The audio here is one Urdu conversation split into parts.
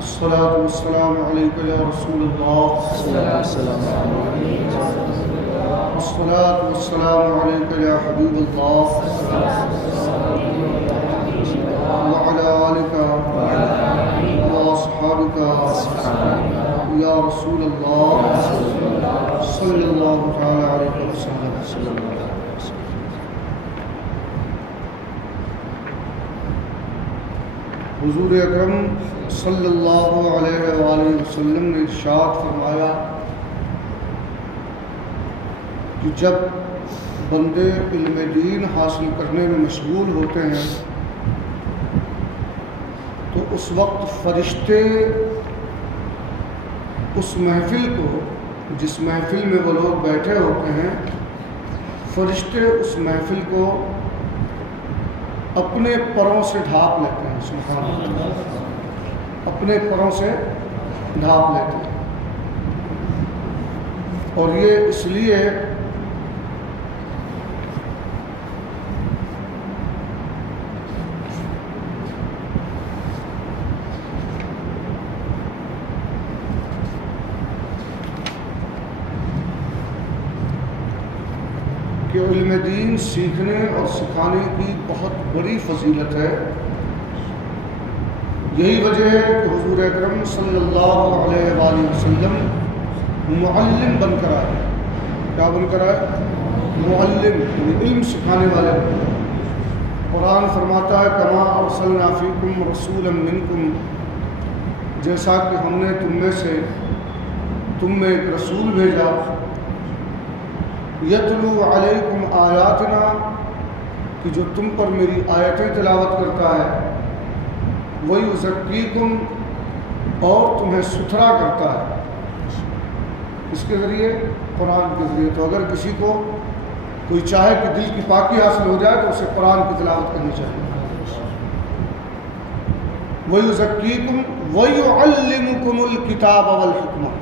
الصلاة والسلام عليك يا رسول الله. الصلاة والسلام عليك يا حبيب الله وعلى آلك وأصحابك يا رسول الله صلى الله تعالى عليه وسلم. حضور اکرم صلی اللہ علیہ وآلہ وسلم نے ارشاد فرمایا کہ جب بندے علم دین حاصل کرنے میں مشغول ہوتے ہیں تو اس وقت فرشتے اس محفل کو، جس محفل میں وہ لوگ بیٹھے ہوتے ہیں، فرشتے اس محفل کو اپنے پروں سے ڈھانپ لیتے ہیں. سبحان اللہ، اپنے پروں سے ڈھانپ لیتے ہیں. اور یہ اس لیے کہ علم دین سیکھنے اور سکھانے کی بہت بڑی فضیلت ہے. یہی وجہ ہے کہ حضور اکرم صلی اللہ علیہ وآلہ وسلم معلم بن کر آئے. کیا بن کر آئے؟ معلم، یعنی علم سکھانے والے. قرآن فرماتا ہے کما ارسلنا فیکم رسولا منکم، جیسا کہ ہم نے تم میں ایک رسول بھیجا. یتلو علیکم آیاتنا، کہ جو تم پر میری آیتیں تلاوت کرتا ہے. وَيُزَكِّيكُمْ، اور تمہیں ستھرا کرتا ہے. اس کے ذریعے، قرآن کے ذریعے. تو اگر کسی کو کوئی چاہے کہ دل کی پاکی حاصل ہو جائے تو اسے قرآن کی تلاوت کرنی چاہیے. وَيُزَكِّيكُمْ وَيُعَلِّمُكُمُ الْكِتَابَ وَالْحِكْمَةَ،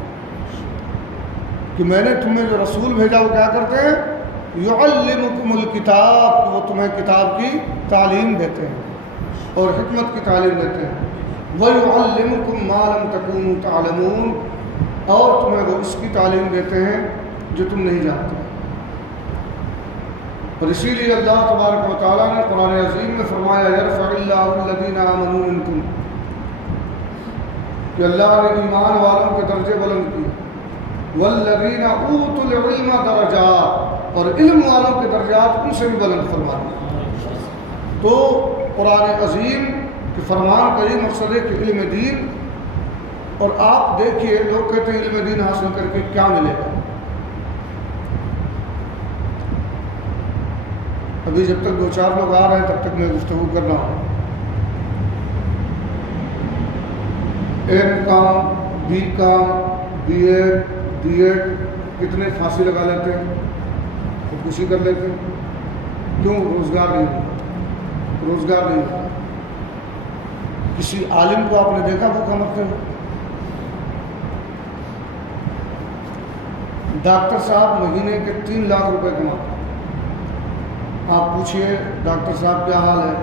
کہ میں نے تمہیں جو رسول بھیجا وہ کیا کرتے ہیں؟ یعلمکم الکتاب، کہ وہ تمہیں کتاب کی تعلیم دیتے ہیں اور حکمت کی تعلیم دیتے ہیں. وَيُعَلِّمُكُمْ مَا لَمْ تَكُونُوا تَعْلَمُونَ، اور تمہیں وہ اس کی تعلیم دیتے ہیں جو تم نہیں جانتے. اور اسی لیے اللہ تبارک و تعالیٰ نے قرآن عظیم میں فرمایا یرفع اللہ الذین آمنوا منکم، کہ اللہ نے ایمان والوں کے درجے بلند کیے. والذین اوتوا العلم درجات، اور علم والوں کے درجات ان سے بھی بلند فرما دیے. تو قرآن عظیم کے فرمان کا یہ مقصد ہے کہ علم دین. اور آپ دیکھیے لوگ کہتے ہیں علم دین حاصل کر کے کیا ملے گا. ابھی جب تک 2-4 لوگ آ رہے ہیں تب تک میں گفتگو کر رہا ہوں. M com, B com, B Ed, D Ed, کتنے پھانسی لگا لیتے ہیں، خودکشی کر لیتے ہیں. کیوں؟ روزگار نہیں ہوتا. روزگار نہیں ہوتا. کسی عالم کو آپ نے دیکھا بھوکا مرتے ہوئے؟ ڈاکٹر صاحب مہینے کے 3 لاکھ روپے کماتے ہیں. آپ پوچھئے ڈاکٹر صاحب کیا حال ہے؟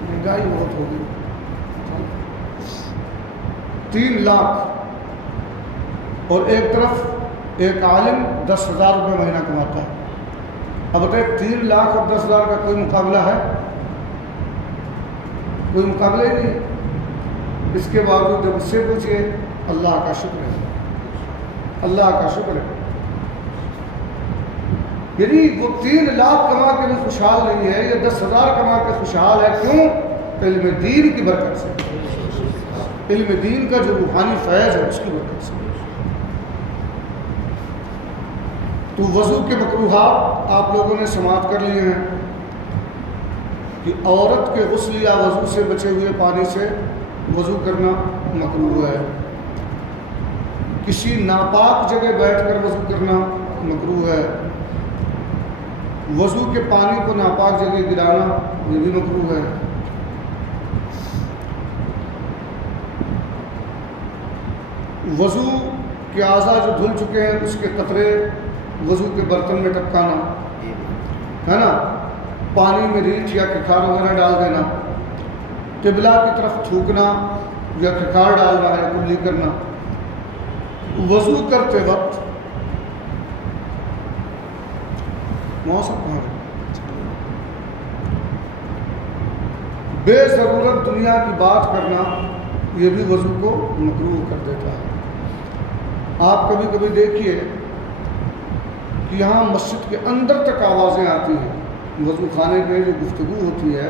مہنگائی بہت ہوگی. 3 لاکھ. اور ایک طرف ایک عالم 10,000 روپے مہینہ کماتا ہے. اب بتائیں 3 لاکھ اور 10,000 کا کوئی مقابلہ ہے؟ کوئی مقابلہ ہی نہیں. اس کے باوجود جب اس سے پوچھئے اللہ کا شکر ہے، اللہ کا شکر ہے. یعنی وہ 3 لاکھ کما کے بھی خوشحال نہیں ہے، یا 10,000 کما کے خوشحال ہے. کیوں؟ علم دین کی برکت سے. علم دین کا جو روحانی فیض ہے اس کی برکت سے. تو وضو کے مکروہات آپ لوگوں نے سماعت کر لیے ہیں کہ عورت کے غسل یا وضو سے بچے ہوئے پانی سے وضو کرنا مکروہ ہے. کسی ناپاک جگہ بیٹھ کر وضو کرنا مکروہ ہے. وضو کے پانی کو ناپاک جگہ گرانا یہ بھی مکروہ ہے. وضو کے اعضاء جو دھل چکے ہیں اس کے قطرے وضو کے برتن میں ٹپکانا ہے نا، پانی میں ریچھ یا کٹھار وغیرہ ڈال دینا، قبلہ کی طرف تھوکنا یا کھکار ڈالنا ہے، کلی کرنا، وضو کرتے وقت موسم کہاں ہے؟ بے ضرورت دنیا کی بات کرنا یہ بھی وضو کو مکروہ کر دیتا ہے۔ آپ کبھی کبھی دیکھیے کہ یہاں مسجد کے اندر تک آوازیں آتی ہیں، وضو خانے میں جو گفتگو ہوتی ہے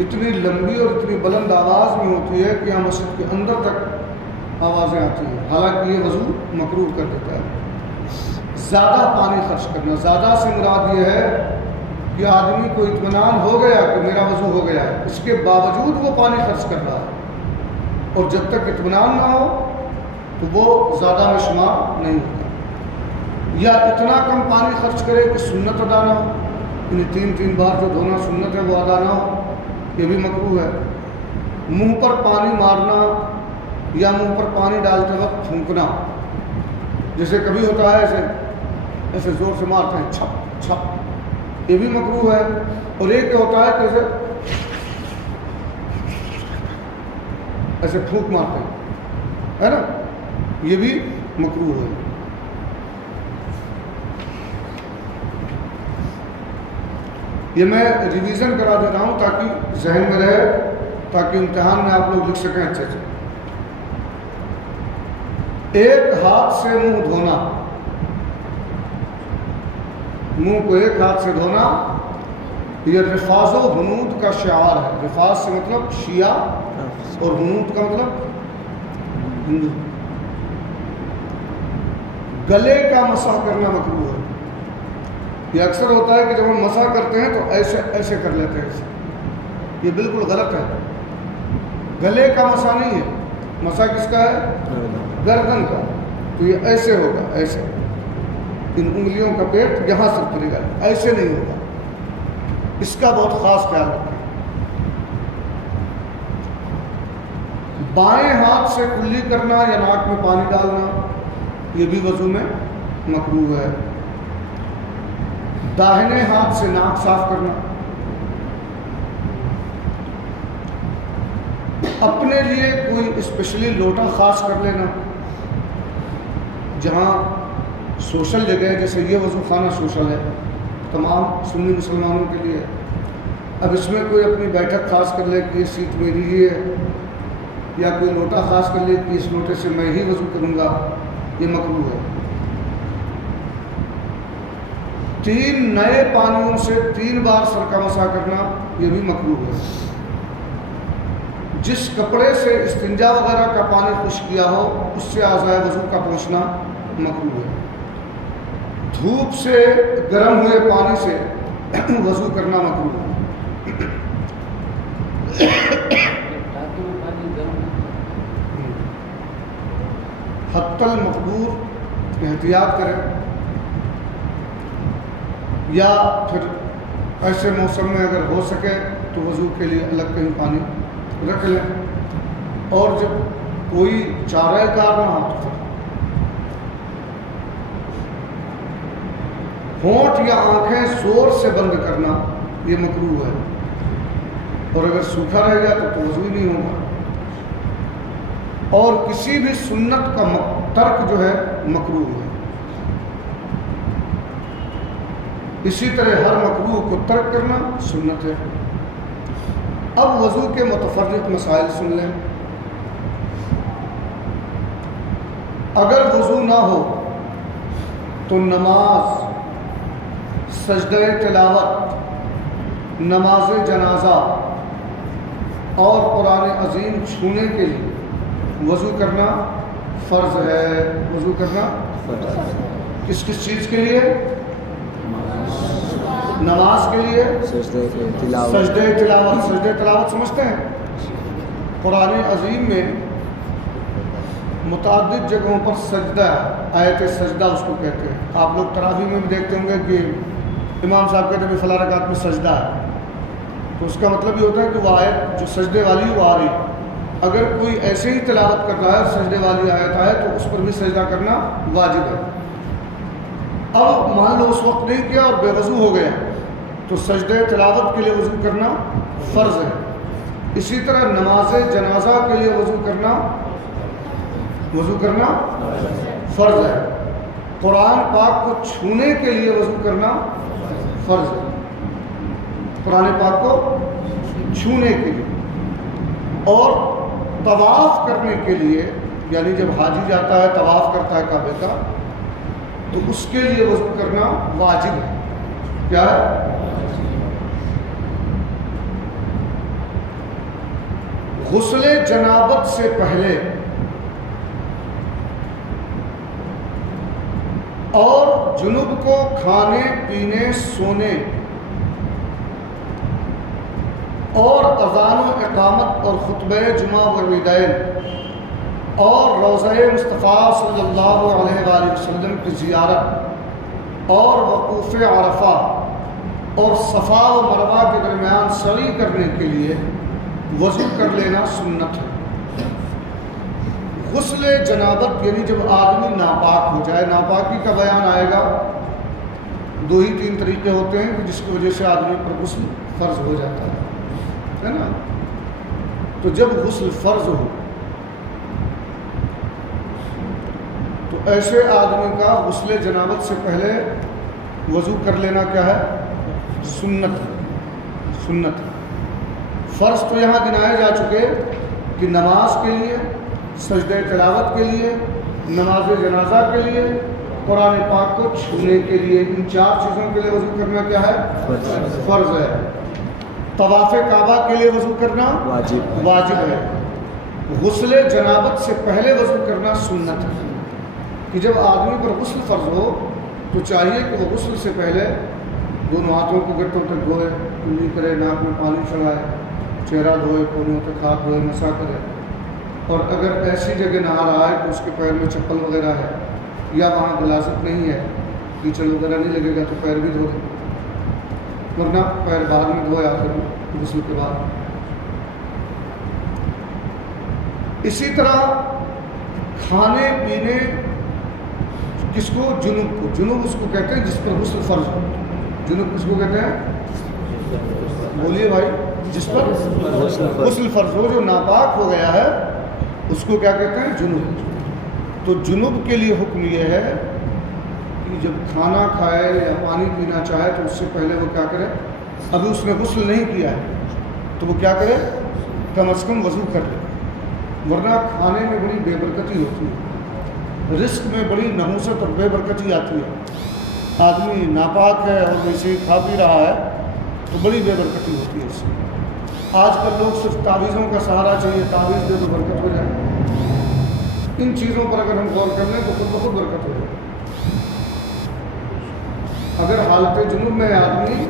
اتنی لمبی اور اتنی بلند آواز میں ہوتی ہے کہ یہاں مسجد کے اندر تک آوازیں آتی ہیں، حالانکہ یہ وضو مکروہ کر دیتا ہے۔ زیادہ پانی خرچ کرنا، زیادہ سے مراد یہ ہے کہ آدمی کو اطمینان ہو گیا کہ میرا وضو ہو گیا ہے، اس کے باوجود وہ پانی خرچ کر رہا ہے، اور جب تک اطمینان نہ ہو تو وہ زیادہ میں شمار نہیں ہوتا۔ یا اتنا کم پانی خرچ کرے کہ سنت ادا نہ ہو، یعنی 3 بار جو دھونا سنت ہے وہ ادا نہ ہو، یہ بھی مکروہ ہے۔ منہ پر پانی مارنا یا منہ پر پانی ڈالتے وقت پھونکنا، جیسے کبھی ہوتا ہے ایسے زور سے مارتے ہیں چھپ چھپ، یہ بھی مکروہ ہے۔ اور ایک ہوتا ہے کہ ایسے پھونک مارتے ہیں، ہے نا، یہ بھی مکروہ ہے۔ یہ میں ریویژن کرا دے رہا ہوں تاکہ ذہن میں رہے، تاکہ امتحان میں آپ لوگ لکھ سکیں اچھے سے۔ ایک ہاتھ سے منہ دھونا، منہ کو ایک ہاتھ سے دھونا یہ رفاظ و حنود کا شعار ہے۔ رفاظ سے مطلب شیعہ اور حنود کا مطلب ہندو۔ گلے کا مسح کرنا مکروہ ہے۔ یہ اکثر ہوتا ہے کہ جب ہم مسح کرتے ہیں تو ایسے ایسے کر لیتے ہیں، ایسے، یہ بالکل غلط ہے۔ گلے کا مسح نہیں ہے، مسح کس کا ہے؟ گردن کا، تو یہ ایسے ہوگا، ایسے، ان انگلیوں کا پیٹ یہاں سے پھرے گا، ایسے نہیں ہوگا، اس کا بہت خاص خیال رکھیں۔ بائیں ہاتھ سے کلی کرنا یا ناک میں پانی ڈالنا یہ بھی وضو میں مکروہ ہے۔ داہنے ہاتھ سے ناک صاف کرنا، اپنے لیے کوئی اسپیشلی لوٹا خاص کر لینا، جہاں سوشل جگہ ہے، جیسے یہ وضو خانہ سوشل ہے تمام سنی مسلمانوں کے لیے، اب اس میں کوئی اپنی بیٹھک خاص کر لے کہ یہ سیٹ میری ہی ہے، یا کوئی لوٹا خاص کر لے کہ اس لوٹے سے میں ہی وضو کروں گا، یہ مکروہ ہے۔ 3 نئے پانیوں سے 3 بار سر کا مسح کرنا یہ بھی مکروہ ہے۔ جس کپڑے سے استنجا وغیرہ کا پانی خشک کیا ہو اس سے اعضائے وضو کا پوچھنا مکروہ ہے۔ دھوپ سے گرم ہوئے پانی سے وضو کرنا مکروہ ہے۔ حتی المقدور احتیاط کریں، یا پھر ایسے موسم میں اگر ہو سکے تو وضو کے لیے الگ کہیں پانی رکھ لیں، اور جب کوئی چارہ کار نہ ہو تو پھر ہونٹ یا آنکھیں زور سے بند کرنا یہ مکروہ ہے، اور اگر سوکھا رہ گیا تو وضو ہی نہیں ہوگا۔ اور کسی بھی سنت کا ترک جو ہے مکروہ ہے۔ اسی طرح ہر مکروہ کو ترک کرنا سنت ہے۔ اب وضو کے متفرق مسائل سن لیں۔ اگر وضو نہ ہو تو نماز، سجدہ تلاوت، نماز جنازہ اور قرآن عظیم چھونے کے لیے وضو کرنا فرض ہے۔ وضو کرنا کس کس چیز کے لیے؟ نماز کے لیے، سجدہ تلاوت۔ سجدہ تلاوت سمجھتے ہیں؟ قرآن عظیم میں متعدد جگہوں پر سجدہ، آیت سجدہ اس کو کہتے ہیں۔ آپ لوگ تراویح میں بھی دیکھتے ہوں گے کہ امام صاحب کہتے ہیں کہ فلاں رکعت میں سجدہ ہے، تو اس کا مطلب یہ ہوتا ہے کہ وہ آیت جو سجدے والی وہ آ رہی۔ اگر کوئی ایسے ہی تلاوت کرتا ہے سجدے والی آیت آئے تو اس پر بھی سجدہ کرنا واجب ہے۔ اب مان لو اس وقت نہیں کیا اور بے وضو ہو گیا تو سجدہ تلاوت کے لیے وضو کرنا فرض ہے۔ اسی طرح نماز جنازہ کے لیے وضو کرنا فرض ہے. قرآن پاک کو چھونے کے لیے وضو کرنا فرض ہے. قرآن پاک کو چھونے کے لیے. اور طواف کرنے کے لیے، یعنی جب حاجی جاتا ہے طواف کرتا ہے کعبے کا، تو اس کے لیے وضو کرنا واجب ہے. کیا ہے؟ غسل جنابت سے پہلے اور جنوب کو کھانے پینے سونے اور اذان و اقامت اور خطبہ جمعہ و عیدین اور روضہ مصطفیٰ صلی اللہ علیہ وآلہ وسلم کی زیارت اور وقوف عرفہ اور صفا و مروہ کے درمیان سعی کرنے کے لیے وضو کر لینا سنت ہے. غسل جنابت یعنی جب آدمی ناپاک ہو جائے. ناپاکی کا بیان آئے گا. 2 ہی 3 طریقے ہوتے ہیں کہ جس کی وجہ سے آدمی پر غسل فرض ہو جاتا ہے نا. تو جب غسل فرض ہو تو ایسے آدمی کا غسل جنابت سے پہلے وضو کر لینا کیا ہے؟ سنت ہے. فرض تو یہاں گنائے جا چکے کہ نماز کے لیے، سجدہ تلاوت کے لیے، نماز جنازہ کے لیے، قرآن پاک کو چھونے کے لیے، ان 4 چیزوں کے لیے وضو کرنا کیا ہے؟ فرض ہے. طواف کعبہ کے لیے وضو کرنا واجب ہے. غسل جنابت سے پہلے وضو کرنا سنت ہے. کہ جب آدمی پر غسل فرض ہو تو چاہیے کہ وہ غسل سے پہلے دونوں ہاتھوں کو گٹوں تک دھوئے، کلی کرے، ناک میں پانی چڑھائے، چہرہ دھوئے، کونوں تک ہاتھ دھوئے، مسا کرے. اور اگر ایسی جگہ نہا رہا ہے کہ اس کے پیر میں چپل وغیرہ ہے یا وہاں غلاظت نہیں ہے، کیچڑ وغیرہ نہیں لگے گا تو پیر بھی دھو دیں، ورنہ پیر بعد میں دھوئے آخر غسل کے بعد. اسی طرح کھانے پینے، کس کو؟ جنوب اس کو کہتے ہیں جس پر غسل فرض ہو. جنوب کس کو کہتے ہیں؟ بولیے بھائی. جس پر غسل فرض ہو، جو ناپاک ہو گیا ہے، اس کو کیا کہتے ہیں؟ جنوب. تو جنوب کے لیے حکم یہ ہے کہ جب کھانا کھائے یا پانی پینا چاہے تو اس سے پہلے وہ کیا کرے؟ ابھی اس نے غسل نہیں کیا ہے تو وہ کیا کرے؟ کم از کم وضو کر لے. ورنہ کھانے میں بڑی بے برکتی ہوتی ہے، رزق میں بڑی نحوست اور بے برکتی آتی ہے. آدمی ناپاک ہے اور ویسے ہی کھا پی رہا ہے تو بڑی بے برکتی ہوتی ہے. اس سے آج کل لوگ صرف تعویذوں کا سہارا چاہیے، تعویذ دے تو برکت ہو جائے. ان چیزوں پر اگر ہم غور کر لیں تو خود بخود برکت ہو جائے. اگر حالت جنوب میں آدمی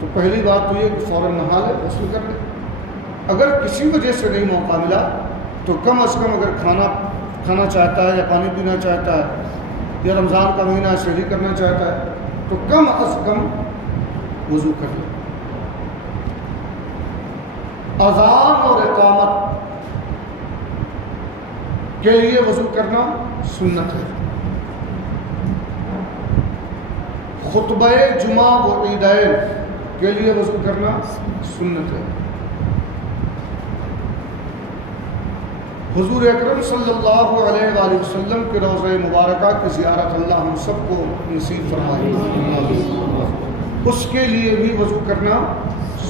تو پہلی بات تو یہ کہ فوراً نہا لے، غسل کر لے. اگر کسی وجہ سے نہیں موقع ملا تو کم از کم اگر کھانا چاہتا ہے یا پانی پینا چاہتا ہے یا رمضان کا مہینہ سحری کرنا چاہتا ہے تو کم از کم وضو کر لے. اذان اور اقامت کے لیے وضو کرنا سنت ہے. خطبہ جمعہ و عیدین کے لیے وضو کرنا سنت ہے. حضور اکرم صلی اللہ علیہ وآلہ وسلم کے روضہ مبارکہ کی زیارت اللہ ہم سب کو نصیب فرمائے. اس کے لیے بھی وضو کرنا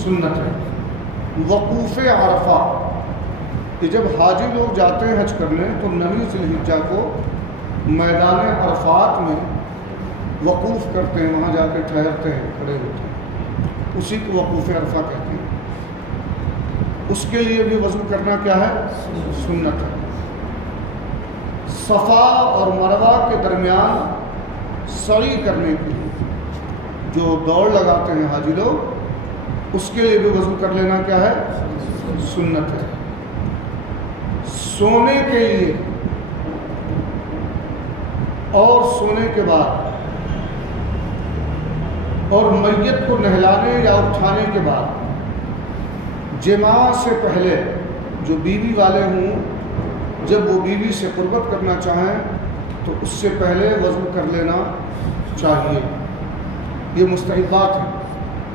سنت ہے. وقوف عرفہ، کہ جب حاجی لوگ جاتے ہیں حج کرنے تو 9 ذی الحجہ کو میدان عرفات میں وقوف کرتے ہیں، وہاں جا کے ٹھہرتے ہیں، کھڑے ہوتے ہیں، اسی کو وقوف عرفہ کہتے ہیں. اس کے لیے بھی وضو کرنا کیا ہے؟ سنت ہے. صفا اور مروہ کے درمیان سعی کرنے کے لیے جو دوڑ لگاتے ہیں حاجی لوگ، اس کے لیے بھی وضو کر لینا کیا ہے؟ سنت ہے. سونے کے لیے اور سونے کے بعد اور میت کو نہلانے یا اٹھانے کے بعد جماع سے پہلے جو بیوی والے ہوں، جب وہ بیوی سے قربت کرنا چاہیں تو اس سے پہلے وضو کر لینا چاہیے. یہ مستحبات ہیں،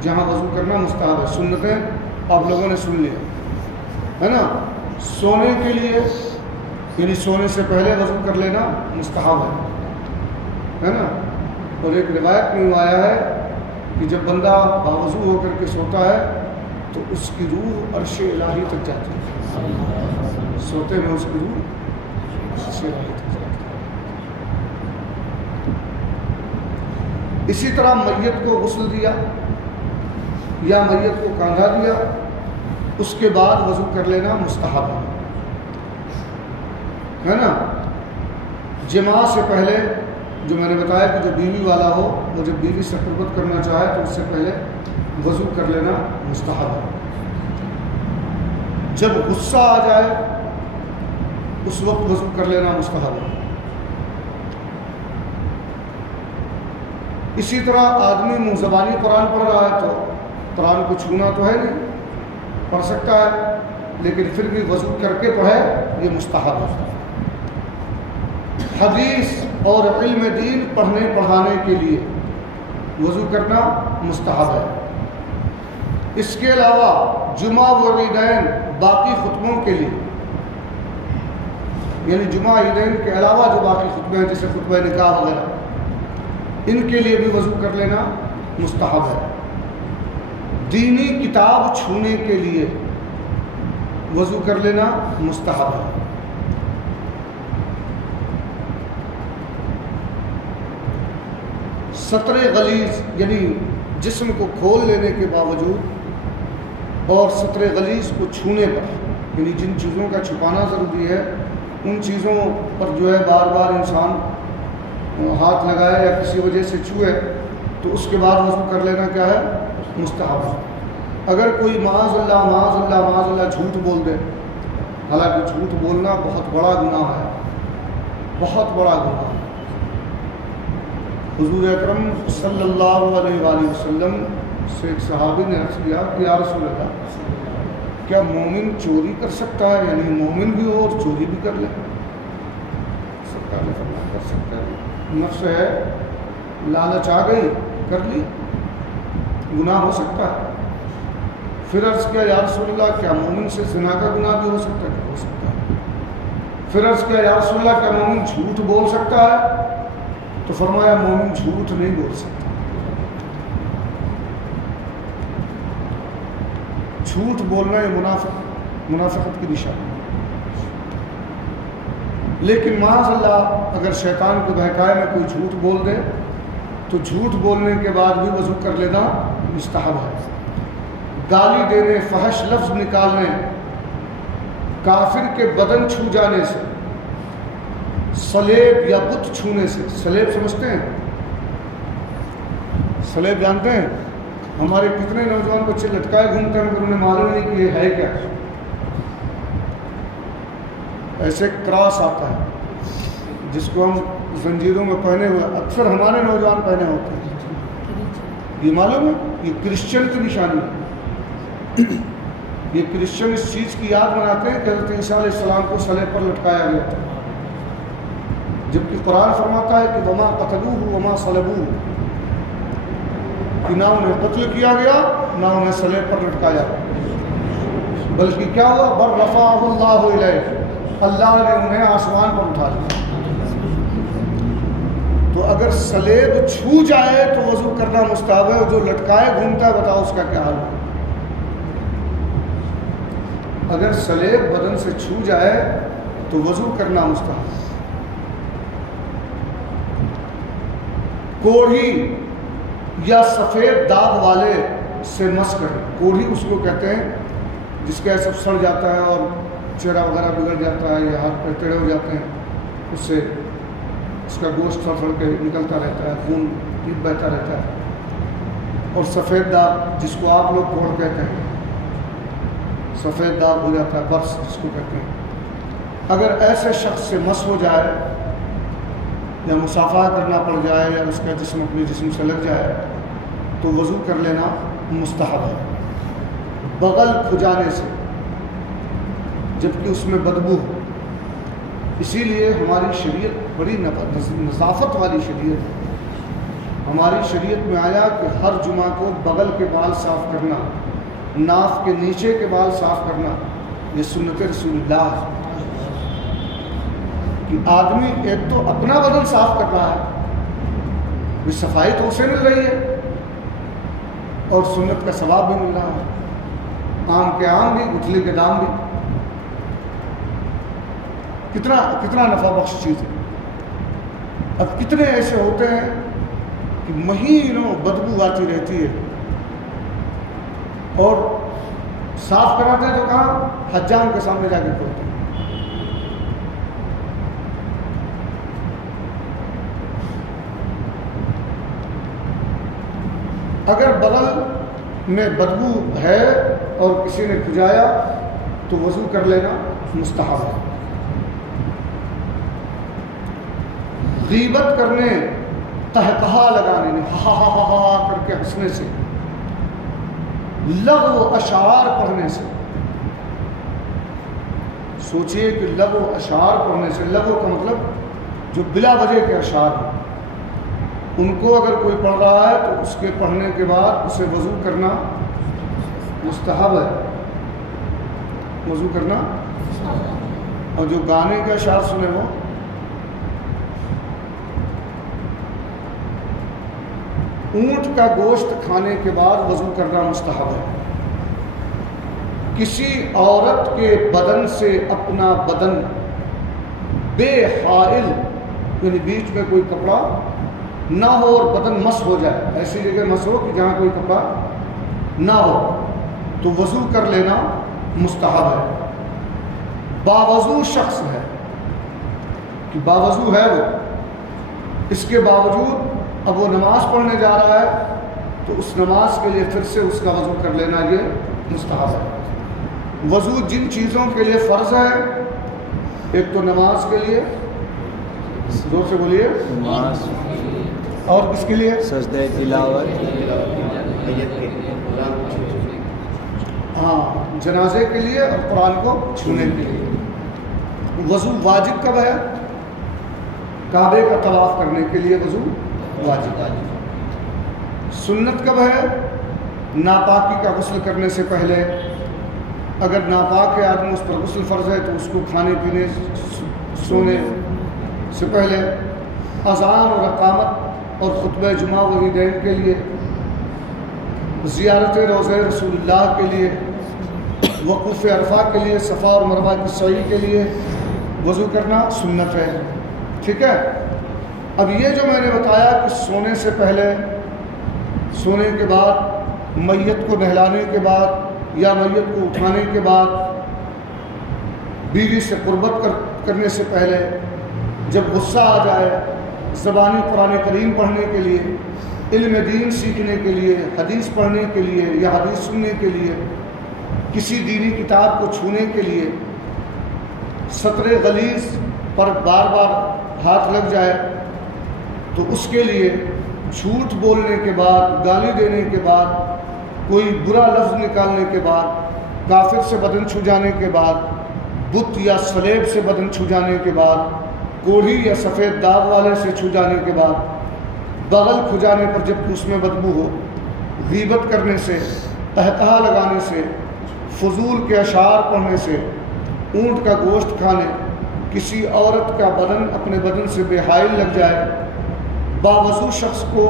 جہاں وضو کرنا مستحب ہے. سنتیں آپ لوگوں نے سن لیا. ہے نا. سونے کے لیے یعنی سونے سے پہلے وضو کر لینا مستحب ہے نا. اور ایک روایت میں آیا ہے کہ جب بندہ باوضو ہو کر کے سوتا ہے تو اس کی روح عرش الہی تک جاتی ہے. سوتے میں اس کی روح عرش الہی تک جاتی ہے. اسی طرح میت کو غسل دیا یا میت کو کاندھا دیا اس کے بعد وضو کر لینا مستحب ہے نا. جماع سے پہلے جو میں نے بتایا کہ جو بیوی والا ہو وہ جب بیوی سے قربت کرنا چاہے تو اس سے پہلے وضو کر لینا مستحب ہے. جب غصہ آ جائے اس وقت وضو کر لینا مستحب ہے. اسی طرح آدمی منہ زبانی قرآن پڑھ رہا ہے تو قرآن کو چھونا تو ہے نہیں, پڑھ سکتا ہے لیکن پھر بھی وضو کر کے پڑھے یہ مستحب ہے. حدیث اور علم دین پڑھنے پڑھانے کے لیے وضو کرنا مستحب ہے. اس کے علاوہ جمعہ و عیدین باقی خطبوں کے لیے یعنی جمعہ عیدین کے علاوہ جو باقی خطبے ہیں جیسے خطبہ نکاح وغیرہ ان کے لیے بھی وضو کر لینا مستحب ہے. دینی کتاب چھونے کے لیے وضو کر لینا مستحب ہے. سطر غلیظ یعنی جسم کو کھول لینے کے باوجود اور سطر غلیظ کو چھونے پر یعنی جن چیزوں کا چھپانا ضروری ہے ان چیزوں پر جو ہے بار بار انسان ہاتھ لگائے یا کسی وجہ سے چھوئے تو اس کے بعد وضو کر لینا کیا ہے مستحب ہے. اگر کوئی معاذ اللہ جھوٹ بول دے, حالانکہ جھوٹ بولنا بہت بڑا گناہ ہے, بہت بڑا گناہ ہے. حضور اکرم صلی اللہ علیہ وآلہ وسلم سے ایک صحابی نے عرض کیا کہ یا رسول اللہ کیا مومن چوری کر سکتا ہے, یعنی مومن بھی ہو اور چوری بھی کر لے؟ سرکار نے فرمایا کر سکتا ہے, نفس ہے, لالچ آ گئی کر لی, گناہ ہو سکتا ہے. پھر عرض کیا یا رسول اللہ کیا مومن سے زنا کا گناہ بھی ہو سکتا ہے؟ ہو سکتا ہے. پھر عرض کیا یا رسول اللہ کیا مومن جھوٹ بول سکتا ہے؟ تو فرمایا مومن جھوٹ نہیں بول سکتا. جھوٹ بولنا یہ منافقت کی نشانی. لیکن معاذ اللہ اگر شیطان کو بہکائے میں کوئی جھوٹ بول دے تو جھوٹ بولنے کے بعد بھی وضو کر لینا مستحب ہے. گالی دینے, فحش لفظ نکالنے, کافر کے بدن چھو جانے سے, سلیب یا بت چھونے سے. سلیب سمجھتے ہیں؟ سلیب جانتے ہیں؟ ہمارے کتنے نوجوان بچے لٹکائے گھومتے ہیں مگر انہیں معلوم نہیں کہ یہ ہے کیا. ایسے کراس آتا ہے جس کو ہم زنجیروں میں پہنے ہوئے, اکثر ہمارے نوجوان پہنے ہوتے ہیں. یہ معلوم ہے یہ کرسچن کی نشانی ہے. یہ کرسچن اس چیز کی یاد مناتے ہیں کہ حضرت عیسیٰ علیہ السلام کو صلیب پر لٹکایا گیا تھا, جبکہ قرآن فرماتا ہے کہ وما قتلوہ وما صلبوہ, کہ نہ انہیں قتل کیا گیا نہ انہیں صلیب پر لٹکایا, بلکہ کیا ہوا بل رفعہ اللہ الیہ, اللہ نے انہیں آسمان پر اٹھا لیا. تو اگر صلیب چھو جائے تو وضو کرنا مستحب ہے, جو لٹکائے گھومتا ہے بتاؤ اس کا کیا حال ہے. اگر صلیب بدن سے چھو جائے تو وضو کرنا مستحب ہے. کوڑھی یا سفید داغ والے سے مس کریں. کوڑھی اس کو کہتے ہیں جس کا سب سڑ جاتا ہے اور چہرہ وغیرہ بگڑ جاتا ہے یا ہاتھ پیر ٹیڑھے ہو جاتے ہیں, اس سے اس کا گوشت سڑ کے نکلتا رہتا ہے, خون بہتا رہتا ہے. اور سفید داغ جس کو آپ لوگ کوڑھ کہتے ہیں, سفید داغ ہو جاتا ہے, برس جس کو کہتے ہیں. اگر ایسے شخص سے مس ہو جائے یا مصافحہ کرنا پڑ جائے یا اس کا جسم اپنے جسم سے لگ جائے تو وضو کر لینا مستحب ہے. بغل کھجانے سے جبکہ اس میں بدبو ہو, اسی لیے ہماری شریعت بڑی نظافت والی شریعت ہے. ہماری شریعت میں آیا کہ ہر جمعہ کو بغل کے بال صاف کرنا, ناف کے نیچے کے بال صاف کرنا, یہ سنت رسول اللہ کہ آدمی ایک تو اپنا بدن صاف کر رہا ہے، صفائی تو اسے مل رہی ہے اور سنت کا ثواب بھی مل رہا ہے، آم کے آم بھی، گٹھلی کے دام بھی. کتنا نفع بخش چیز ہے. اب کتنے ایسے ہوتے ہیں کہ مہینوں بدبو آتی رہتی ہے اور صاف کراتے ہیں تو کہاں؟ حجام کے سامنے جا کے کرتے ہیں. اگر بغل میں بدبو ہے اور کسی نے کھجایا تو وضو کر لینا مستحب ہے. غیبت کرنے، تہتہا لگانے میں ہا ہا ہا ہا کر کے ہنسنے سے، لغو اشعار پڑھنے سے، سوچئے کہ لغو اشعار پڑھنے سے، لغو کا مطلب جو بلا وجہ کے اشعار ہیں، ان کو اگر کوئی پڑھ رہا ہے تو اس کے پڑھنے کے بعد اسے وضو کرنا مستحب ہے. وضو کرنا. اور جو گانے کے اشعار سنے ہو، اونٹ کا گوشت کھانے کے بعد وضو کرنا مستحب ہے. کسی عورت کے بدن سے اپنا بدن بے حائل، یعنی بیچ میں کوئی کپڑا نہ ہو اور بدن مس ہو جائے، ایسی جگہ مس ہو کہ جہاں کوئی کپڑا نہ ہو، تو وضو کر لینا مستحب ہے. باوضو شخص ہے کہ باوضو ہے وہ، اس کے باوجود اب وہ نماز پڑھنے جا رہا ہے تو اس نماز کے لیے پھر سے اس کا وضو کر لینا یہ مستحب ہے. وضو جن چیزوں کے لیے فرض ہے، ایک تو نماز کے لیے، زور سے بولیے، نماز، اور کس کے لیے؟ سجدہ تلاوت، ہاں، جنازے کے لیے اور قرآن کو چھونے کے لیے. وضو واجب کب ہے؟ کعبے کا طواف کرنے کے لیے وضو واجب. سنت کب ہے؟ ناپاکی کا غسل کرنے سے پہلے. اگر ناپاک ہے آدمی، اس پر غسل فرض ہے تو اس کو کھانے پینے سونے سے پہلے. اذان اور اقامت اور خطبہ جمعہ و عیدین کے لیے. زیارت روضہ رسول اللہ کے لیے. وقوف عرفہ کے لیے. صفا اور مروہ کی سعی کے لیے وضو کرنا سنت ہے. ٹھیک ہے. اب یہ جو میں نے بتایا کہ سونے سے پہلے، سونے کے بعد، میت کو نہلانے کے بعد یا میت کو اٹھانے کے بعد، بیوی سے قربت کرنے سے پہلے، جب غصہ آ جائے، زبانی قرآن کریم پڑھنے کے لیے، علم دین سیکھنے کے لیے، حدیث پڑھنے کے لیے یا حدیث سننے کے لیے، کسی دینی کتاب کو چھونے کے لیے، سطر غلیظ پر بار بار ہاتھ لگ جائے تو اس کے لیے، جھوٹ بولنے کے بعد، گالی دینے کے بعد، کوئی برا لفظ نکالنے کے بعد، کافر سے بدن چھو جانے کے بعد، بت یا صلیب سے بدن چھو جانے کے بعد، کوڑھی یا سفید داغ والے سے چھو جانے کے بعد، بغل کھجانے پر جب اس میں بدبو ہو، غیبت کرنے سے، تہتہا لگانے سے، فضول کے اشعار پڑھنے سے، اونٹ کا گوشت کھانے، کسی عورت کا بدن اپنے بدن سے بے حائل لگ جائے، باوضو شخص کو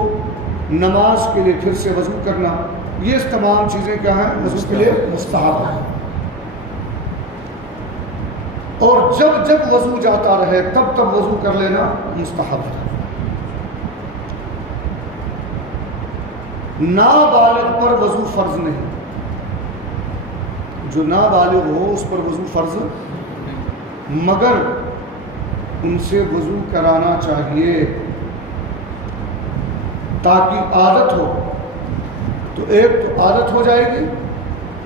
نماز کے لیے پھر سے وضو کرنا، یہ تمام چیزیں کیا ہیں؟ وضو کے لیے مستحب ہیں. اور جب جب وضو جاتا رہے تب تب وضو کر لینا مستحب ہے. نابالغ پر وضو فرض نہیں. جو نابالغ ہو اس پر وضو فرض، مگر ان سے وضو کرانا چاہیے تاکہ عادت ہو. تو ایک تو عادت ہو جائے گی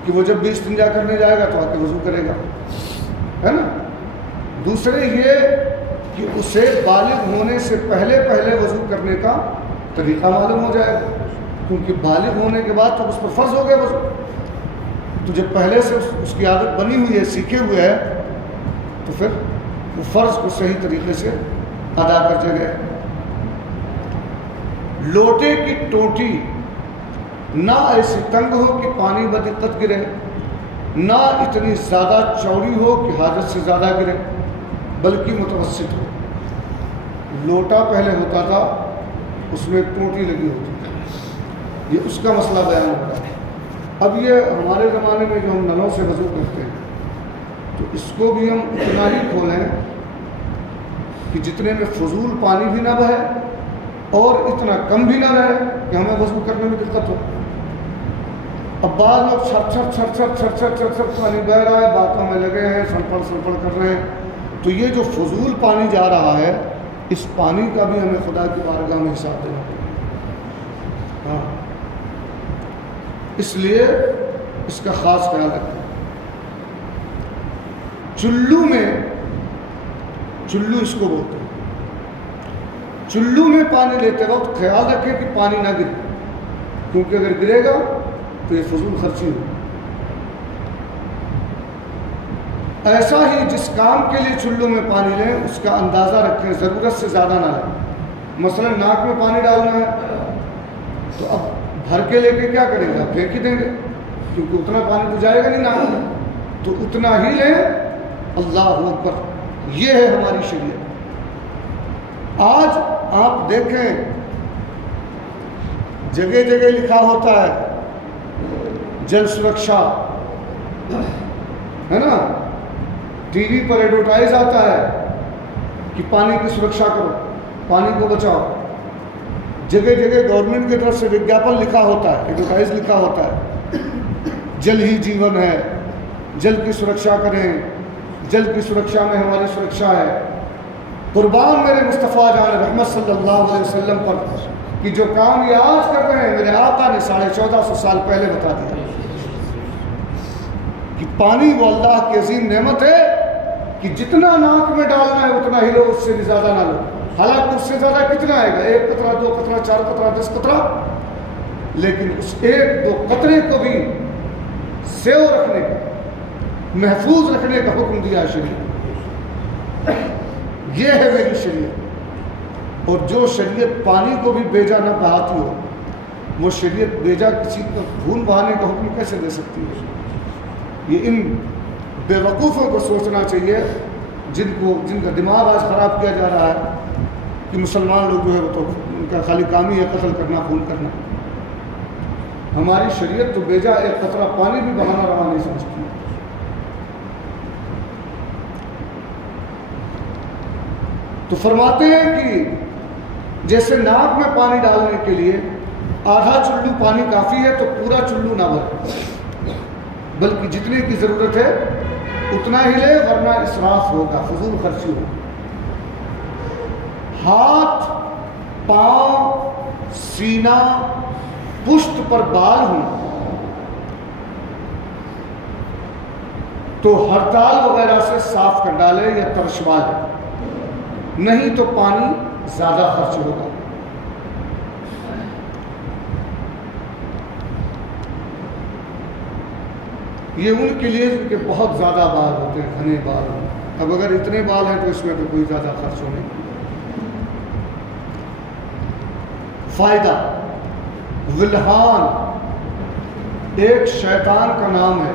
کہ وہ جب بھی استنجا کرنے جائے گا تو آ کے وضو کرے گا، ہے نا. دوسرے یہ کہ اسے بالغ ہونے سے پہلے وضو کرنے کا طریقہ معلوم ہو جائے گا، کیونکہ بالغ ہونے کے بعد تو اس پر فرض ہو گیا وضو. تو جب پہلے سے اس کی عادت بنی ہوئی ہے، سیکھے ہوئے ہے، تو پھر وہ فرض کو صحیح طریقے سے ادا کر جائے. لوٹے کی ٹوٹی نہ ایسی تنگ ہو کہ پانی بدقت گرے، نہ اتنی زیادہ چوڑی ہو کہ حاجت سے زیادہ گرے، بلکہ متوسط ہو۔ لوٹا پہلے ہوتا تھا، اس میں ٹوٹی لگی ہوتی تھی، یہ اس کا مسئلہ بیان ہوتا ہے۔ اب یہ ہمارے زمانے میں جو ہم نلوں سے وضو کرتے ہیں، تو اس کو بھی ہم اتنا ہی کھولیں کہ جتنے میں فضول پانی بھی نہ بہے اور اتنا کم بھی نہ رہے کہ ہمیں وضو کرنے میں دقت ہو۔ اب بعض لوگ چھٹ پانی بہ رہا ہے، باتوں میں لگے ہیں، سنپڑ کر رہے ہیں، تو یہ جو فضول پانی جا رہا ہے، اس پانی کا بھی ہمیں خدا کی بارگاہ میں حساب دینا پڑے۔ ہاں، اس لیے اس کا خاص خیال رکھیں۔ چلو اس کو بولتے ہیں، چلو میں پانی لیتے وقت خیال رکھیں کہ پانی نہ گرے، کیونکہ اگر گرے گا تو یہ فضول خرچی ہو۔ ایسا ہی جس کام کے لیے چلو میں پانی لیں اس کا اندازہ رکھیں، ضرورت سے زیادہ نہ لیں۔ مثلا ناک میں پانی ڈالنا ہے تو اب بھر کے لے کے کیا کریں گے؟ پھینک ہی دیں گے، کیونکہ اتنا پانی تو جائے گا نہیں ناک میں، تو اتنا ہی لیں۔ اللہ اکبر، یہ ہے ہماری شریعت۔ آج آپ دیکھیں جگہ جگہ لکھا ہوتا ہے جل سرکشا، ہے نا، ٹی وی پر ایڈورٹائز آتا ہے کہ پانی کی سرکشا کرو، پانی کو بچاؤ۔ جگہ جگہ گورنمنٹ کی طرف سے وگیاپن لکھا ہوتا ہے، ایڈورٹائز لکھا ہوتا ہے، جل ہی جیون ہے، جل کی سرکشا کریں، جل کی سرکشا میں ہماری سرکشا ہے۔ قربان میرے مصطفیٰ جان رحمت صلی اللہ علیہ وسلم پر کہ جو کام یہ آج کر رہے ہیں، میرے آقا نے 1450 سال پہلے بتا دیا کہ پانی وہ اللہ کی عظیم نعمت ہے کہ جتنا ناک میں ڈالنا ہے اتنا ہی لو، اس سے بھی زیادہ نہ لو۔ حالانکہ اس سے زیادہ کتنا آئے گا؟ 1 قطرہ، 2 قطرہ، 4 قطرہ، 10 قطرہ، لیکن اس 1-2 قطرے کو بھی سیو رکھنے کا، محفوظ رکھنے کا حکم دیا شریعت۔ یہ ہے میری شریعت۔ اور جو شریعت پانی کو بھی بیجا نہ بہاتی ہو، وہ شریعت بیجا کسی کو خون بہانے کا حکم کیسے دے سکتی ہے؟ یہ ان بے وقوفوں کو سوچنا چاہیے جن کا دماغ آج خراب کیا جا رہا ہے کہ مسلمان لوگ جو ہے وہ تو ان کا خالی کام ہی ہے قتل کرنا، خون کرنا۔ ہماری شریعت تو بیجا 1 قطرہ پانی بھی بہانا روا نہیں سمجھتی۔ تو فرماتے ہیں کہ جیسے ناک میں پانی ڈالنے کے لیے آدھا چلو پانی کافی ہے، تو پورا چلو نہ بھرے، بلکہ جتنے کی ضرورت ہے اتنا ہی لے، ورنہ اسراف ہوگا، فضول خرچی ہوگا۔ ہاتھ، پاؤں، سینہ، پشت پر بال ہوں تو ہڑتال وغیرہ سے صاف کر ڈالے یا ترشوا لے، نہیں تو پانی زیادہ خرچ ہوگا۔ یہ ان کے لیے جن کے بہت زیادہ بال ہوتے ہیں، گھنے بال ہوتے ہیں۔ اب اگر اتنے بال ہیں تو اس میں تو کوئی زیادہ خرچ ہو نہیں۔ فائدہ، ولحان ایک شیطان کا نام ہے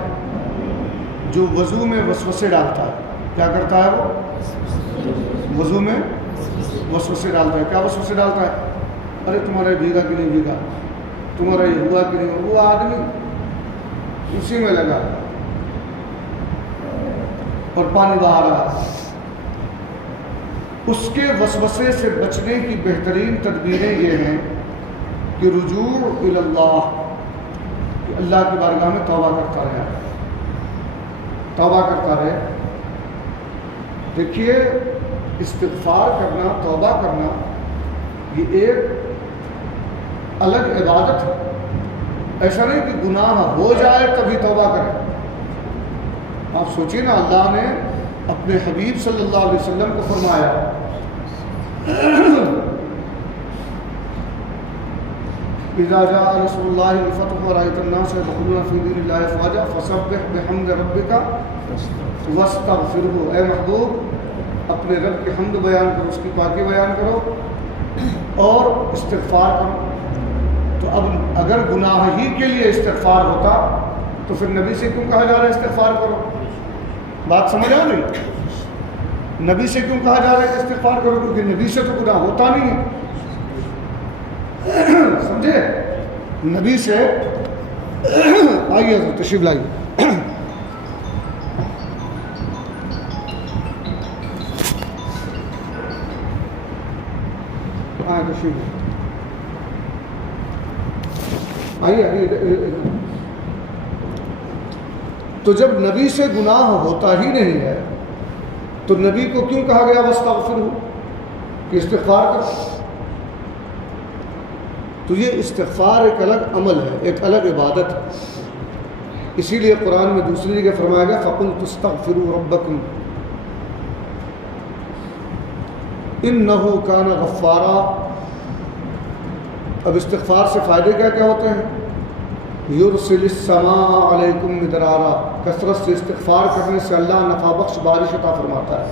جو وضو میں وسوسے ڈالتا ہے۔ کیا کرتا ہے وہ؟ وضو میں وسوسے ڈالتا ہے۔ کیا وسوسے ڈالتا ہے؟ ارے تمہارا بھیگا کہ نہیں بھیگا، تمہارا یہ ہوا کہ نہیں۔ وہ آدمی اسی میں لگا اور پانی بہا رہا ہے۔ اس کے وسوسے سے بچنے کی بہترین تدبیریں یہ ہیں کہ رجوع الی اللہ، کہ اللہ کی بارگاہ میں توبہ کرتا رہے، توبہ کرتا رہے۔ دیکھیے، استغفار کرنا، توبہ کرنا، یہ ایک الگ عبادت ہے۔ ایسا نہیں کہ گناہ ہو جائے تبھی توبہ کریں۔ آپ سوچیے نا، اللہ نے اپنے حبیب صلی اللہ علیہ وسلم کو فرمایا اذا جاء رسول اللہ الفتح ورأيت الناس يدخلون في دين الله افواجا فسبح بحمد ربك واستغفره۔ اے محبوب، اپنے رب کی حمد بیان کرو، اس کی پاکی بیان کرو اور استغفار کرو۔ تو اب اگر گناہ ہی کے لیے استغفار ہوتا تو پھر نبی سے کیوں کہا جا رہا ہے استغفار کرو؟ بات سمجھ آ رہی؟ نبی سے کیوں کہا جا رہا ہے کہ استغفار کرو؟ کیونکہ نبی سے تو گناہ ہوتا نہیں ہے، سمجھے؟ نبی سے آئیے حضرت تشریف لائیے. تو جب نبی سے گناہ ہوتا ہی نہیں ہے تو نبی کو کیوں کہا گیا واستغفروا کہ استغفار کر؟ تو یہ استغفار ایک الگ عمل ہے، ایک الگ عبادت ہے. اسی لیے قرآن میں دوسری جگہ فرمایا گیا فَقُلْتُ اسْتَغْفِرُوا رَبَّكُمْ إِنَّهُ كَانَ غَفَّارًا. اب استغفار سے فائدے کیا کیا ہوتے ہیں؟ یرسل السماء علیکم مدرارا، کثرت سے استغفار کرنے سے اللہ نفع بخش بارش عطا فرماتا ہے.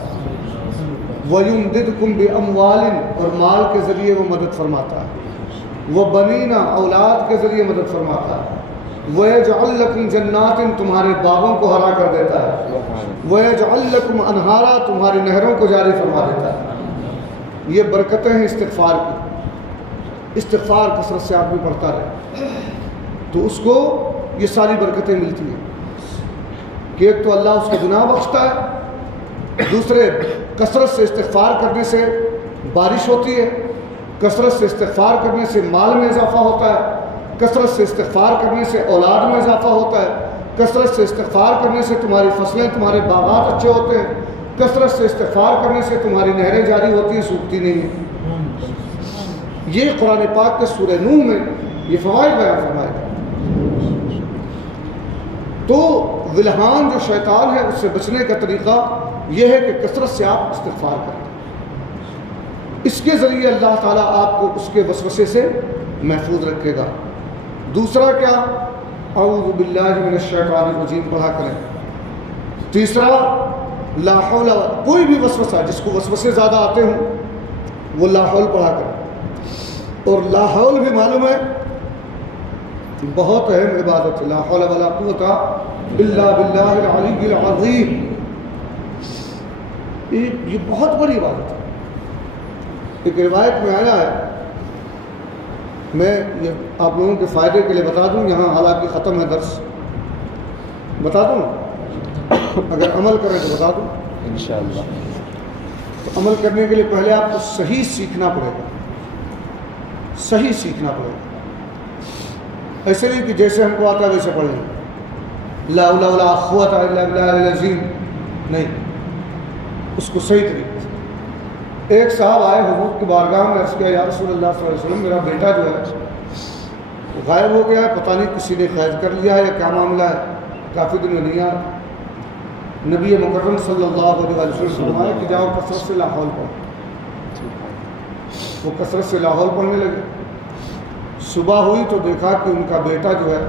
وَيُمْدِدْكُمْ بِأَمْوَالٍ، اور مال کے ذریعے وہ مدد فرماتا ہے. وَبَنِينَ، اولاد کے ذریعے مدد فرماتا ہے. وَيَجْعَلْ لَكُمْ جَنَّاتٍ، تمہارے باغوں کو ہرا کر دیتا ہے. وَيَجْعَلْ لَكُمْ أَنْهَارًا، تمہاری نہروں کو جاری فرما دیتا ہے. یہ برکتیں ہیں استغفار کی. استغفار کثرت سے آدمی پڑھتا رہے تو اس کو یہ ساری برکتیں ملتی ہیں کہ ایک تو اللہ اس کے گناہ بخشتا ہے، دوسرے کثرت سے استغفار کرنے سے بارش ہوتی ہے، کثرت سے استغفار کرنے سے مال میں اضافہ ہوتا ہے، کثرت سے استغفار کرنے سے اولاد میں اضافہ ہوتا ہے، کثرت سے استغفار کرنے سے تمہاری فصلیں، تمہارے باغات اچھے ہوتے ہیں، کثرت سے استغفار کرنے سے تمہاری نہریں جاری ہوتی ہیں، سوکھتی نہیں ہیں. یہ قرآن پاک کے سورہ نوح میں یہ فوائد بیان فرمائے گا. تو ولہان جو شیطان ہے اس سے بچنے کا طریقہ یہ ہے کہ کثرت سے آپ استغفار کریں. اس کے ذریعے اللہ تعالیٰ آپ کو اس کے وسوسے سے محفوظ رکھے گا. دوسرا کیا؟ اعوذ باللہ من الشیطان الرجیم پڑھا کریں. تیسرا لا حول، کوئی بھی وسوسہ جس کو وسوسے زیادہ آتے ہوں وہ لا حول پڑھا کریں. اور لا حول بھی معلوم ہے بہت اہم عبادت ہے. لا حول ولا قوت الا باللہ العلی العظیم، یہ بہت بڑی عبادت ہے. ایک روایت میں آیا ہے، میں یہ آپ لوگوں کے فائدے کے لیے بتا دوں، یہاں حالانکہ ختم ہے درس، بتا دوں اگر عمل کریں تو بتا دوں انشاءاللہ. تو عمل کرنے کے لیے پہلے آپ کو صحیح سیکھنا پڑے گا، صحیح سیکھنا پڑے گا. ایسے نہیں کہ جیسے ہم کو آتا ہے ویسے پڑھ لیں، لا حول ولا قوت الا باللہ العظیم، نہیں، اس کو صحیح طریقے سے. ایک صاحب آئے حضور کی بارگاہ میں، عرض کیا یا رسول اللہ صلی اللہ علیہ وسلم میرا بیٹا جو ہے غائب ہو گیا ہے، پتہ نہیں کسی نے قید کر لیا ہے یا کیا معاملہ ہے، کافی دن میں نہیں آیا. نبی مکرم صلی اللہ علیہ وسلم فرمایا کہ جاؤ کثرت سے لا حول پڑھو. وہ کثرت سے لا حول پڑھنے لگے. صبح ہوئی تو دیکھا کہ ان کا بیٹا جو ہے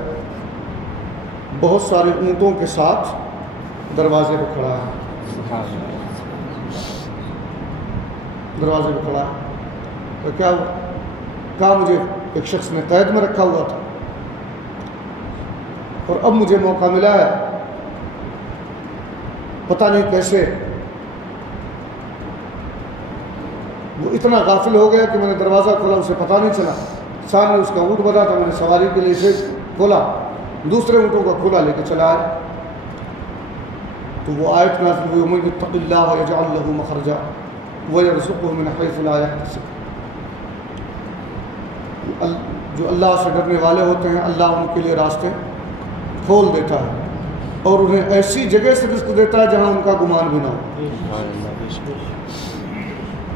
بہت سارے اونٹوں کے ساتھ دروازے پہ کھڑا ہے. دروازے پہ کھڑا ہے تو کیا ہوا؟ کہا مجھے ایک شخص نے قید میں رکھا ہوا تھا اور اب مجھے موقع ملا ہے، پتہ نہیں کیسے وہ اتنا غافل ہو گیا کہ میں نے دروازہ کھولا، اسے پتہ نہیں چلا. سامنے اس کا اونٹ بنا تھا، میں نے سواری کے لیے اسے کھولا، دوسرے اونٹوں کا کھولا لے کے چلا آیا. تو وہ آیت نازل ہوئی وَمَن يَتَّقِ اللَّهَ يَجْعَلْ لَهُ مَخْرَجًا وَيَرْزُقْهُ مِنْ حَيْثُ لَا يَحْتَسِبُ. جو اللہ سے ڈرنے والے ہوتے ہیں اللہ ان کے لیے راستے کھول دیتا ہے اور انہیں ایسی جگہ سے رزق دیتا ہے جہاں ان کا گمان بھی نہ ہو.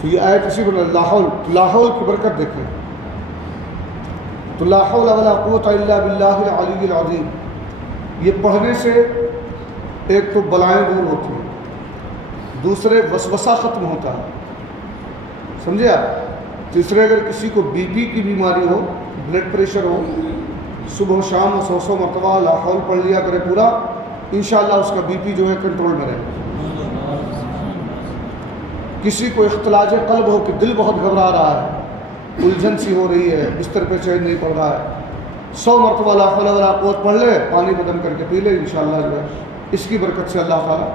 تو یہ آیت اسی پر لا حول کی برکت دیکھیں. تو لا حول ولا قوت الا باللہ العلی العظیم، یہ پڑھنے سے ایک تو بلائیں دور ہوتی ہیں، دوسرے وسوسہ ختم ہوتا ہے، سمجھے آپ. تیسرے اگر کسی کو بی پی کی بیماری ہو، بلڈ پریشر ہو، صبح و شام 100 مرتبہ لا حول پڑھ لیا کرے پورا، انشاءاللہ اس کا بی پی جو ہے کنٹرول میں رہے. کسی کو اختلاج قلب ہو کہ دل بہت گھبرا رہا ہے، الجھن سی ہو رہی ہے، بستر پہ چین نہیں پڑ رہا ہے، 100 مرتبہ لا حول ولا قوت پڑھ لے، پانی بدن کر کے پی لے، انشاءاللہ جو ہے اس کی برکت سے اللہ تعالیٰ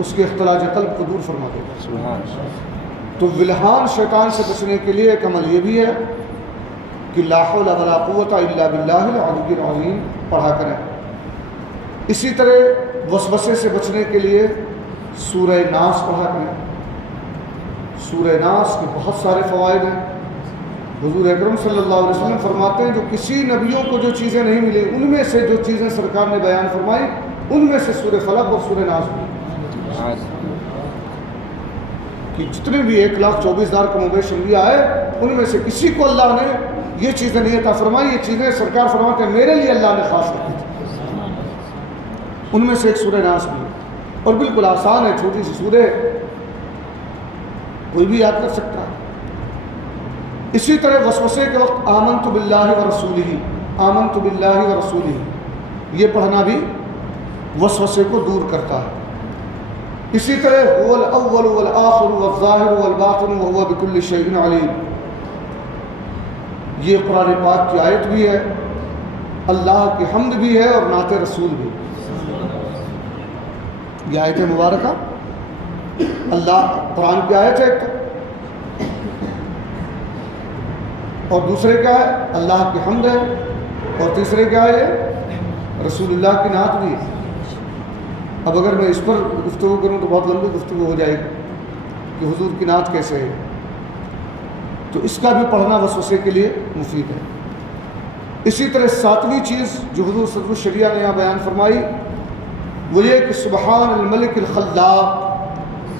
اس کے اختلاج قلب کو دور فرما دے گا۔ سبحان اللہ۔ تو ولہان شیطان سے بچنے کے لیے ایک عمل یہ بھی ہے کہ لا حول ولا قوت الا باللہ العلی العظیم پڑھا کریں۔ اسی طرح وسوسے سے بچنے کے لیے سورہ ناس پڑھا کریں۔ سورہ ناس کے بہت سارے فوائد ہیں۔ حضور اکرم صلی اللہ علیہ وسلم فرماتے ہیں جو کسی نبیوں کو جو چیزیں نہیں ملی ان میں سے جو چیزیں سرکار نے بیان فرمائی ان میں سے سورہ فلق اور سورہ ناس بھی، کہ جتنے بھی 1,24,000 کم و بیش انبیاء آئے ان میں سے کسی کو اللہ نے یہ چیزیں نہیں عطا فرمائی، یہ چیزیں سرکار فرماتے ہیں میرے لیے اللہ نے خاص رکھی تھی، ان میں سے ایک سورہ ناس بھی، اور بالکل آسان ہے، چھوٹی سی سورہ، کوئی بھی یاد کر سکتا ہے۔ اسی طرح وسوسے کے وقت آمنت باللہ ورسولہ، آمنت باللہ ورسولہ، یہ پڑھنا بھی وسوسے کو دور کرتا ہے۔ اسی طرح هو الاول والآخر والظاہر والباطن وهو بكل شیء علیم، یہ قرآن پاک کی آیت بھی ہے، اللہ کی حمد بھی ہے اور نعت رسول بھی۔ یہ آیت مبارکہ اللہ قرآن کی آیت ہے اور دوسرے کیا ہے اللہ کی حمد ہے، اور تیسرے کیا ہے رسول اللہ کی نعت بھی ہے۔ اب اگر میں اس پر گفتگو کروں تو بہت لمبی گفتگو ہو جائے گی کہ حضور کی نعت کیسے ہے، تو اس کا بھی پڑھنا وسوسے کے لیے مفید ہے۔ اسی طرح 7ویں چیز جو حضور صدر الشریعہ نے یہاں بیان فرمائی وہ یہ کہ سبحان الملک الخلاق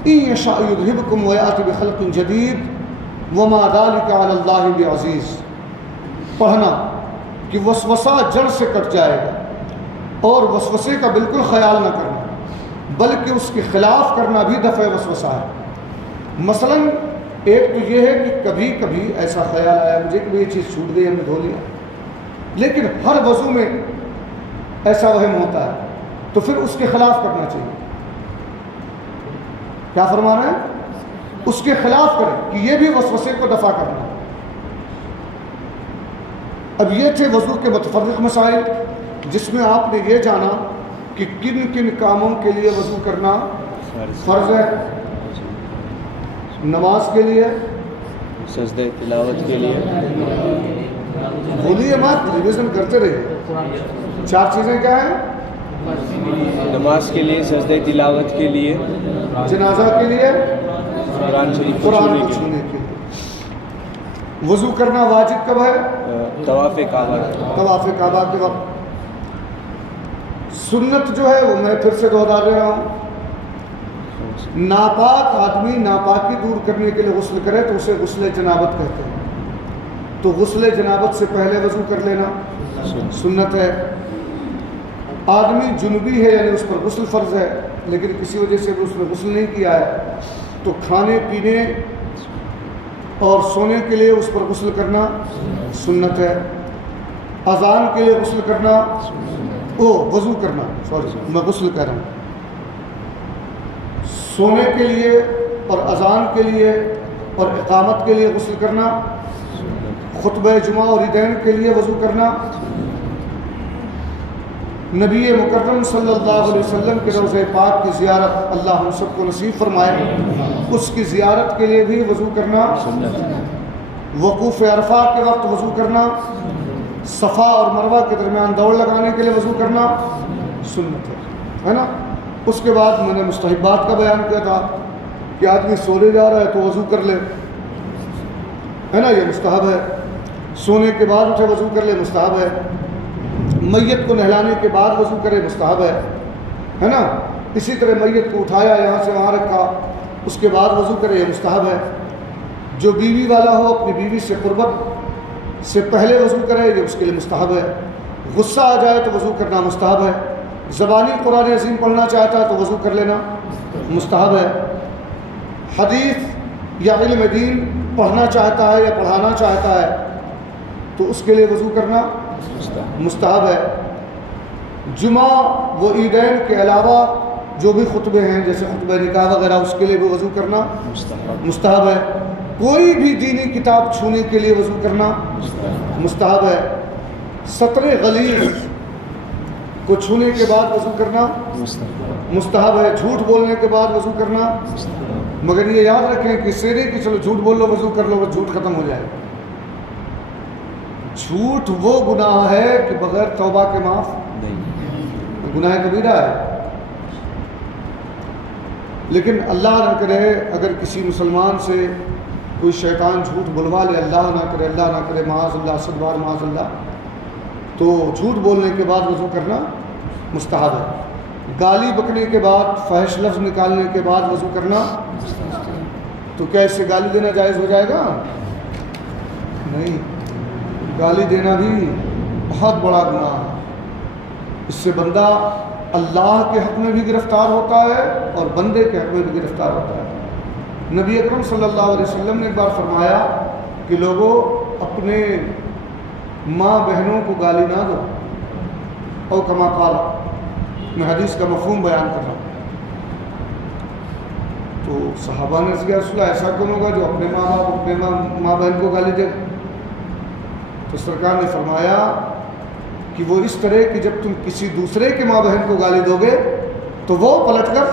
ان یشاء یذہبکم ویأتی بخلق جدید وما ذلک علی اللہ بعزیز، پڑھنا کہ وسوسہ جڑ سے کٹ جائے گا اور وسوسے کا بالکل خیال نہ کرنا بلکہ اس کے خلاف کرنا بھی دفع وسوسہ ہے۔ مثلا ایک تو یہ ہے کہ کبھی کبھی ایسا خیال آیا مجھے کہ یہ چیز چھوٹ گئی ہم نے دھو لیا، لیکن ہر وضو میں ایسا وہم ہوتا ہے تو پھر اس کے خلاف کرنا چاہیے۔ کیا فرمانا ہے؟ اس کے خلاف کریں کہ یہ بھی وسوسے کو دفع کرنا۔ اب یہ تھے وضو کے متفرق مسائل جس میں آپ نے یہ جانا کہ کن کن کاموں کے لیے وضو کرنا فرض ہے، نماز کے لیے، سجدہ تلاوت کے لیے، بولیے مت، ریویژن کرتے رہیے۔ 4 چیزیں کیا ہیں؟ نماز کے لیے، سجدہ تلاوت کے لیے، جنازہ کے لیے، قرآن شریف قرآن کو چھونے کے لیے۔ وضو کرنا واجب کب ہے؟ طواف کعبہ، طواف کعبہ کے وقت۔ سنت جو ہے وہ میں پھر سے دوہرا رہا ہوں، ناپاک آدمی ناپاکی دور کرنے کے لیے غسل کرے تو اسے غسل جنابت کہتے ہیں، تو غسل جنابت سے پہلے وضو کر لینا سنت ہے۔ آدمی جنبی ہے یعنی اس پر غسل فرض ہے لیکن کسی وجہ سے اس نے غسل نہیں کیا ہے تو کھانے پینے اور سونے کے لیے اس پر غسل کرنا سنت ہے۔ اذان کے لیے غسل کرنا، وضو کرنا، میں غسل کہہ رہا ہوں، سونے کے لیے اور اذان کے لیے اور اقامت کے لیے غسل کرنا، خطبہ جمعہ اور عیدین کے لیے وضو کرنا، نبی مکرم صلی اللہ علیہ وسلم کے روضہ پاک کی زیارت اللہ ہم سب کو نصیب فرمائے، اس کی زیارت کے لیے بھی وضو کرنا، وقوف عرفہ کے وقت وضو کرنا، صفا اور مروہ کے درمیان دوڑ لگانے کے لیے وضو کرنا سنت ہے نا۔ اس کے بعد میں نے مستحبات کا بیان کیا تھا کہ آدمی سونے جا رہا ہے تو وضو کر لے، ہے نا، یہ مستحب ہے۔ سونے کے بعد اٹھے وضو کر لے، مستحب ہے۔ میت کو نہلانے کے بعد وضو کرے، مستحب ہے نا۔ اسی طرح میت کو اٹھایا یہاں سے وہاں رکھا اس کے بعد وضو کرے، یہ مستحب ہے۔ جو بیوی والا ہو اپنی بیوی سے قربت سے پہلے وضو کرے، یہ اس کے لیے مستحب ہے۔ غصہ آ جائے تو وضو کرنا مستحب ہے۔ زبانی قرآن عظیم پڑھنا چاہتا ہے تو وضو کر لینا مستحب ہے۔ حدیث یا علم دین پڑھنا چاہتا ہے یا پڑھانا چاہتا ہے تو اس کے لیے وضو کرنا مستحب ہے۔ جمعہ و عیدین کے علاوہ جو بھی خطبے ہیں جیسے خطبہ نکاح وغیرہ اس کے لیے بھی وضو کرنا مستحب ہے۔ کوئی بھی دینی کتاب چھونے کے لیے وضو کرنا مستحب ہے۔ سطر غلیظ کو چھونے کے بعد وضو کرنا مستحب ہے، جھوٹ بولنے کے بعد وضو کرنا، مگر یہ یاد رکھیں کہ سیرے کہ چلو جھوٹ بول لو وضو کر لو بس جھوٹ ختم ہو جائے. جھوٹ وہ گناہ ہے کہ بغیر توبہ کے معاف نہیں، گناہ کبیرہ ہے. لیکن اللہ نہ کرے اگر کسی مسلمان سے کوئی شیطان جھوٹ بلوا لے، اللہ نہ کرے معاذ اللہ، صدبار معاذ اللہ، تو جھوٹ بولنے کے بعد وضو کرنا مستحب ہے. گالی بکنے کے بعد، فحش لفظ نکالنے کے بعد وضو کرنا، تو کیا اس سے گالی دینا جائز ہو جائے گا؟ نہیں، گالی دینا بھی بہت بڑا گناہ ہے. اس سے بندہ اللہ کے حق میں بھی گرفتار ہوتا ہے اور بندے کے حق میں بھی گرفتار ہوتا ہے. نبی اکرم صلی اللہ علیہ وسلم نے ایک بار فرمایا کہ لوگوں اپنے ماں بہنوں کو گالی نہ دو، او کما قال، میں حدیث کا مفہوم بیان کر رہا ہوں. تو صحابہ نے کہا رسول اللہ ایسا کون ہوگا جو اپنے ماں باپ اپنے ماں بہن کو گالی دے؟ تو سرکار نے فرمایا کہ وہ اس طرح کہ جب تم کسی دوسرے کے ماں بہن کو گالی دو گے تو وہ پلٹ کر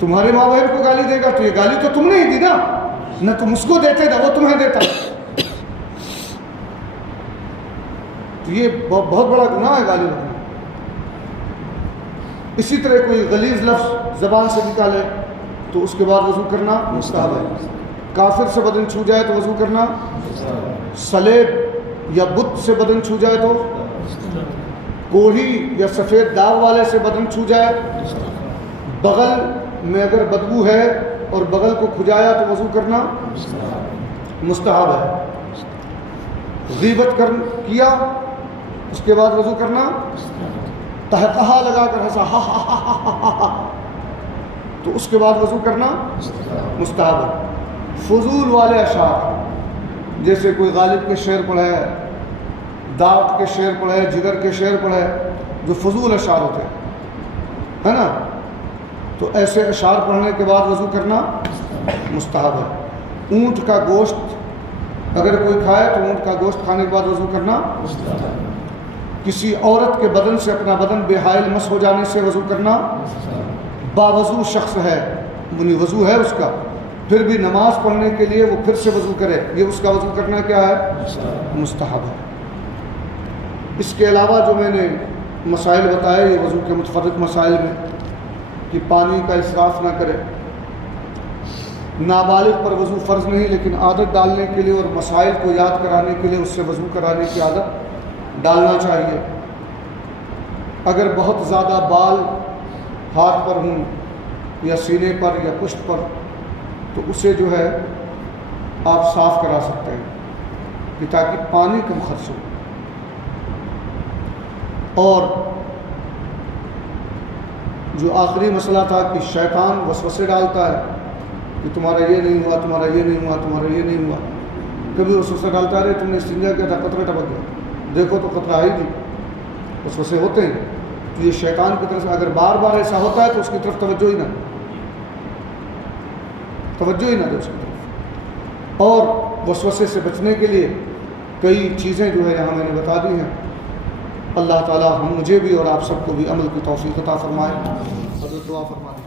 تمہارے ماں بہن کو گالی دے گا، تو یہ گالی تو تم نے ہی دی نا، نہ تم اس کو دیتے نہ وہ تمہیں دیتا. تو یہ بہت بڑا گناہ ہے گالی دینا. اسی طرح کوئی غلیظ لفظ زبان سے نکالے تو اس کے بعد وضو کرنا مستحب ہے. کافر سے بدن چھو جائے تو وضو کرنا، سلیب یا بت سے بدن چھو جائے تو، کوڑھی یا سفید داغ والے سے بدن چھو جائے، بغل میں اگر بدبو ہے اور بغل کو کھجایا تو وضو کرنا مستحب ہے. غیبت کیا اس کے بعد وضو کرنا، تہتہا لگا کر ہنسا ہا ہا ہا ہا ہا تو اس کے بعد وضو کرنا مستحب ہے. فضول والے اشعار جیسے کوئی غالب کے شعر پڑھے، داؤد کے شعر پڑھے، جگر کے شعر پڑھے، جو فضول اشعار ہوتے ہیں ہے نا، تو ایسے اشعار پڑھنے کے بعد وضو کرنا مستحب ہے. اونٹ کا گوشت اگر کوئی کھائے تو اونٹ کا گوشت کھانے کے بعد وضو کرنا. کسی عورت کے بدن سے اپنا بدن بے حائل مس ہو جانے سے وضو کرنا. باوضو شخص ہے، یعنی وضو ہے اس کا، پھر بھی نماز پڑھنے کے لیے وہ پھر سے وضو کرے، یہ اس کا وضو کرنا کیا ہے؟ مستحب ہے. اس کے علاوہ جو میں نے مسائل بتائے یہ وضو کے متفرق مسائل میں، کہ پانی کا اسراف نہ کرے، نابالغ پر وضو فرض نہیں لیکن عادت ڈالنے کے لیے اور مسائل کو یاد کرانے کے لیے اس سے وضو کرانے کی عادت ڈالنا چاہیے. اگر بہت زیادہ بال ہاتھ پر ہوں یا سینے پر یا پشت پر تو اسے جو ہے آپ صاف کرا سکتے ہیں کہ تاکہ پانی کم خرچ ہو. اور جو آخری مسئلہ تھا کہ شیطان وسوسے ڈالتا ہے کہ تمہارا یہ نہیں ہوا، تمہارا یہ نہیں ہوا، تمہارا یہ نہیں ہوا. کبھی وسوسے ڈالتا رہے تم نے استنجا کیا تھا قطرہ ٹپک گیا، دیکھو تو قطرہ آئی تھی. وسوسے ہوتے ہیں تو یہ شیطان کی طرف سے اگر بار بار ایسا ہوتا ہے تو اس کی طرف توجہ ہی نہ دے اس کی طرف. اور وسوسے سے بچنے کے لیے کئی چیزیں جو ہے یہاں میں نے بتا دی ہیں. اللہ تعالی مجھے بھی اور آپ سب کو بھی عمل کی توفیق عطا فرمائے. حضرت دعا فرمائے.